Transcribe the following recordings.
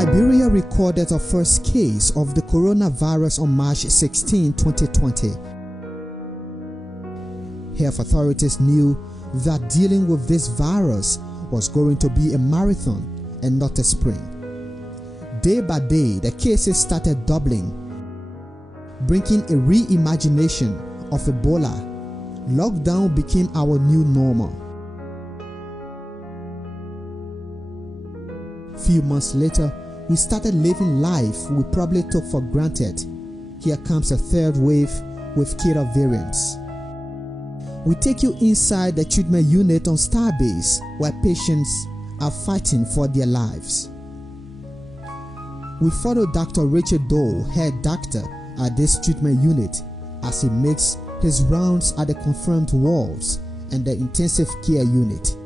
Liberia recorded the first case of the coronavirus on March 16, 2020. Health authorities knew that dealing with this virus was going to be a marathon and not a sprint. Day by day, the cases started doubling, bringing a reimagination of Ebola. Lockdown became our new normal. Few months later, we started living life we probably took for granted. Here comes a third wave with killer variants. We take you inside the treatment unit on Starbase, where patients are fighting for their lives. We follow Dr. Richard Doe, head doctor at this treatment unit, as he makes his rounds at the confirmed wards and the intensive care unit.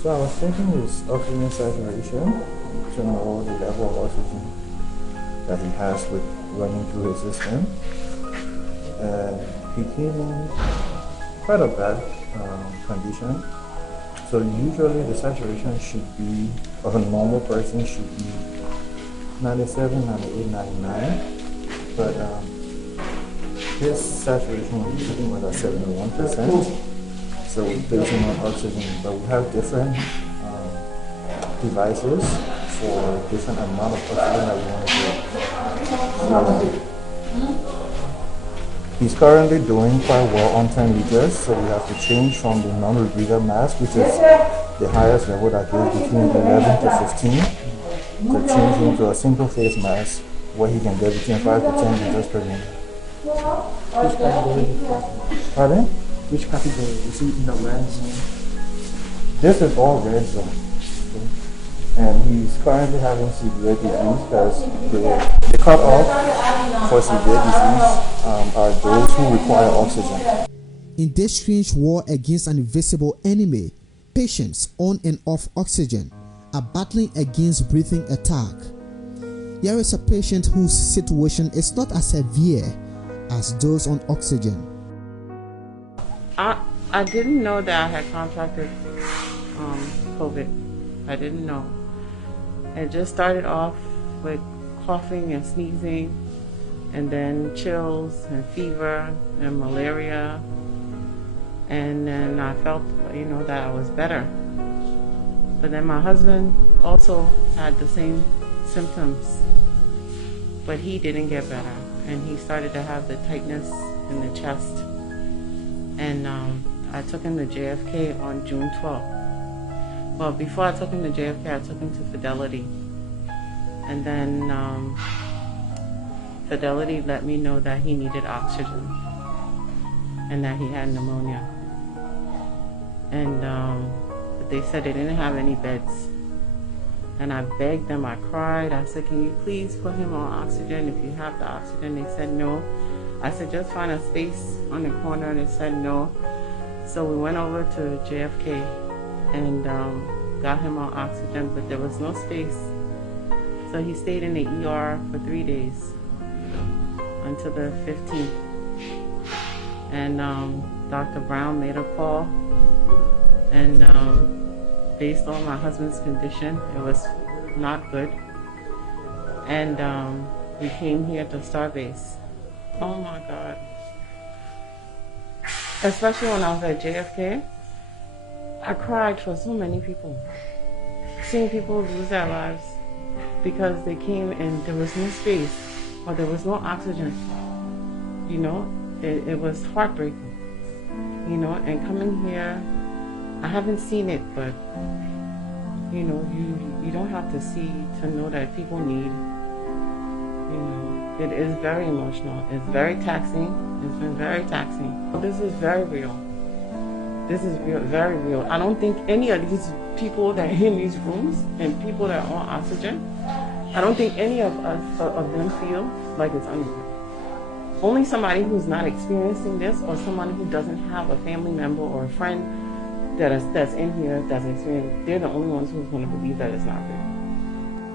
So I was taking his oxygen saturation to know the level of oxygen that he has with running through his system. And he came in quite a bad condition. So usually the saturation should be, of a normal person should be 97, 98, 99. But his saturation was pretty much at 71%. So we place him on oxygen, but we have different devices for different amount of oxygen that we want to get. He's currently doing quite well on 10 liters, so we have to change from the non-rebreather mask, which is the highest level that goes between 11 to 15, to change him to a single phase mask where he can get between 5 to 10 liters per minute. Which category? Pardon? Which category? Is he in the red zone? This is all red zone. And he's currently having severe disease because the cutoff for severe disease are those who require oxygen. In this strange war against an invisible enemy, patients on and off oxygen are battling against breathing attack. Here is a patient whose situation is not as severe as those on oxygen. I didn't know that I had contracted COVID. I didn't know. It just started off with coughing and sneezing, and then chills and fever and malaria. And then I felt, that I was better. But then my husband also had the same symptoms, but he didn't get better. And he started to have the tightness in the chest. And I took him to JFK on June 12th. Well, before I took him to JFK, I took him to Fidelity. And then Fidelity let me know that he needed oxygen and that he had pneumonia. And they said they didn't have any beds. And I begged them, I cried. I said, can you please put him on oxygen if you have the oxygen? They said no. I said, just find a space on the corner. They said no. So we went over to JFK and got him on oxygen, but there was no space. So he stayed in the ER for 3 days until the 15th. And Dr. Brown made a call, and based on my husband's condition, it was not good. And we came here to Starbase. Oh my God. Especially when I was at JFK, I cried for so many people. Seeing people lose their lives because they came and there was no space or there was no oxygen. It was heartbreaking. And coming here, I haven't seen it, but you don't have to see to know that people need. It is very emotional. It's very taxing. It's been very taxing. This is very real. This is real, very real. I don't think any of these people that are in these rooms and people that are on oxygen, I don't think any of them feel like it's unreal. Only somebody who's not experiencing this, or someone who doesn't have a family member or a friend that's in here that's experiencing, they're the only ones who's going to believe that it's not real.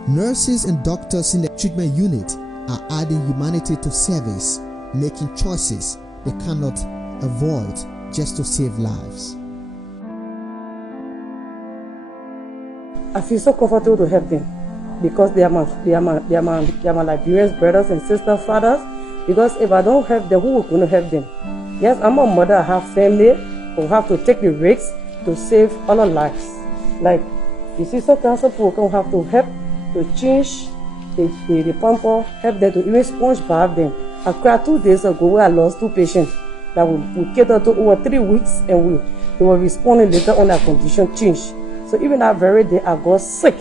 Nurses and doctors in the treatment unit are adding humanity to service, making choices they cannot avoid just to save lives. I feel so comfortable to help them because they are my Liberian brothers and sisters, fathers. Because if I don't help them, who will going to help them? Yes, I'm a mother, I have family who have to take the risks to save other lives. Like, you see, sometimes people can have to help to change the pamper, help them to even sponge bath them. I cried 2 days ago where I lost 2 patients that we catered to over 3 weeks, and they were responding later on their condition changed. So even that very day I got sick.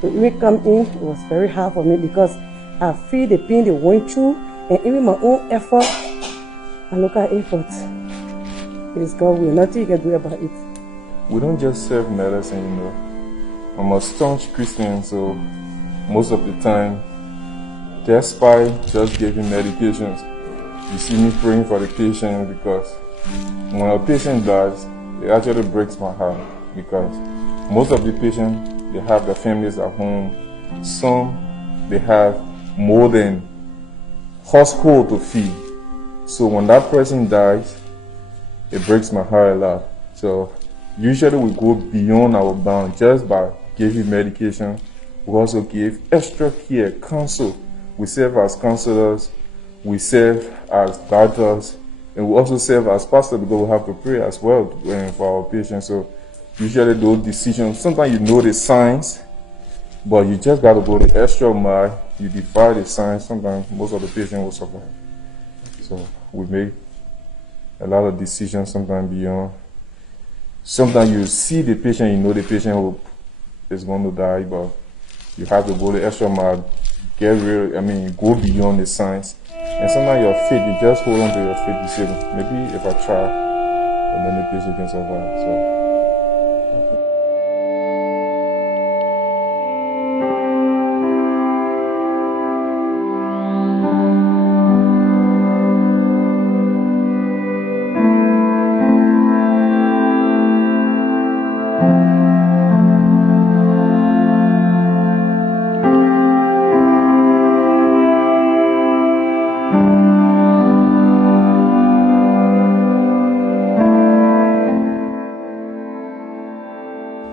To even come in, it was very hard for me because I feel the pain they went through, and even my own effort, I look at effort. It is God will, nothing you can do about it. We don't just serve medicine, you know. I'm a staunch Christian, so most of the time, despite just giving medications, you see me praying for the patient, because when a patient dies, it actually breaks my heart, because most of the patients, they have their families at home. Some, they have more than household to feed. So when that person dies, it breaks my heart a lot. So usually we go beyond our bound just by giving medication. We also give extra care, counsel. We serve as counselors, we serve as doctors, and we also serve as pastors because we have to pray as well for our patients. So usually those decisions, sometimes you know the signs, but you just got to go the extra mile. You defy the signs. Sometimes most of the patients will survive. So we make a lot of decisions sometimes beyond. Sometimes you see the patient, you know the patient is going to die, but you have to go the extra mile, go beyond the signs. And sometimes your faith, you just hold on to your faith. You say, maybe if I try, and then the patient can survive. So.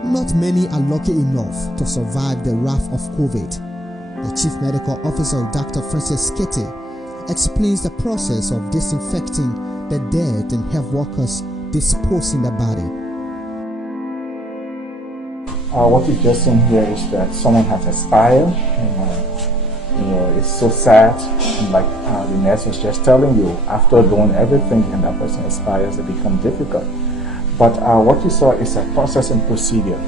Not many are lucky enough to survive the wrath of COVID. The Chief Medical Officer, Dr. Francis Kitty, explains the process of disinfecting the dead and health workers disposing the body. What you've just seen here is that someone has expired, and it's so sad. And like the nurse was just telling you, after doing everything and that person expires, it becomes difficult. But what you saw is a process and procedure.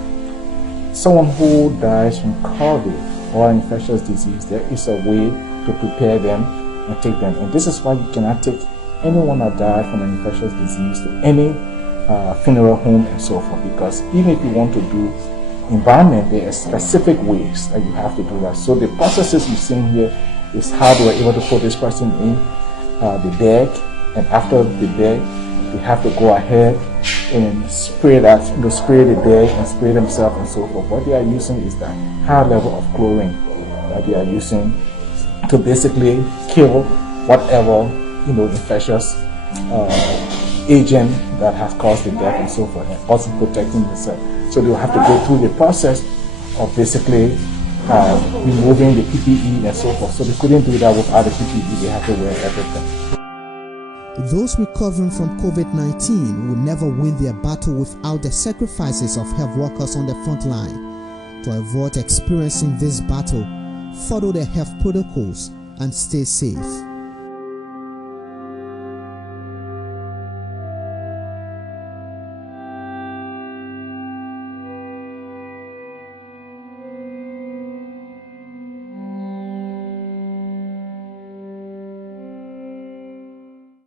Someone who dies from COVID or infectious disease, there is a way to prepare them and take them. And this is why you cannot take anyone that died from an infectious disease to any funeral home and so forth, because even if you want to do environment, there are specific ways that you have to do that. So the processes you've seen here is how they were able to put this person in the bag, and after the bag, they have to go ahead and spray the bag and spray themselves and so forth. What they are using is the high level of chlorine that they are using to basically kill whatever infectious agent that has caused the death and so forth, and also protecting themselves. So they will have to go through the process of basically removing the PPE and so forth. So they couldn't do that without the PPE. They have to wear everything. Those recovering from COVID-19 will never win their battle without the sacrifices of health workers on the front line. To avoid experiencing this battle, follow the health protocols and stay safe.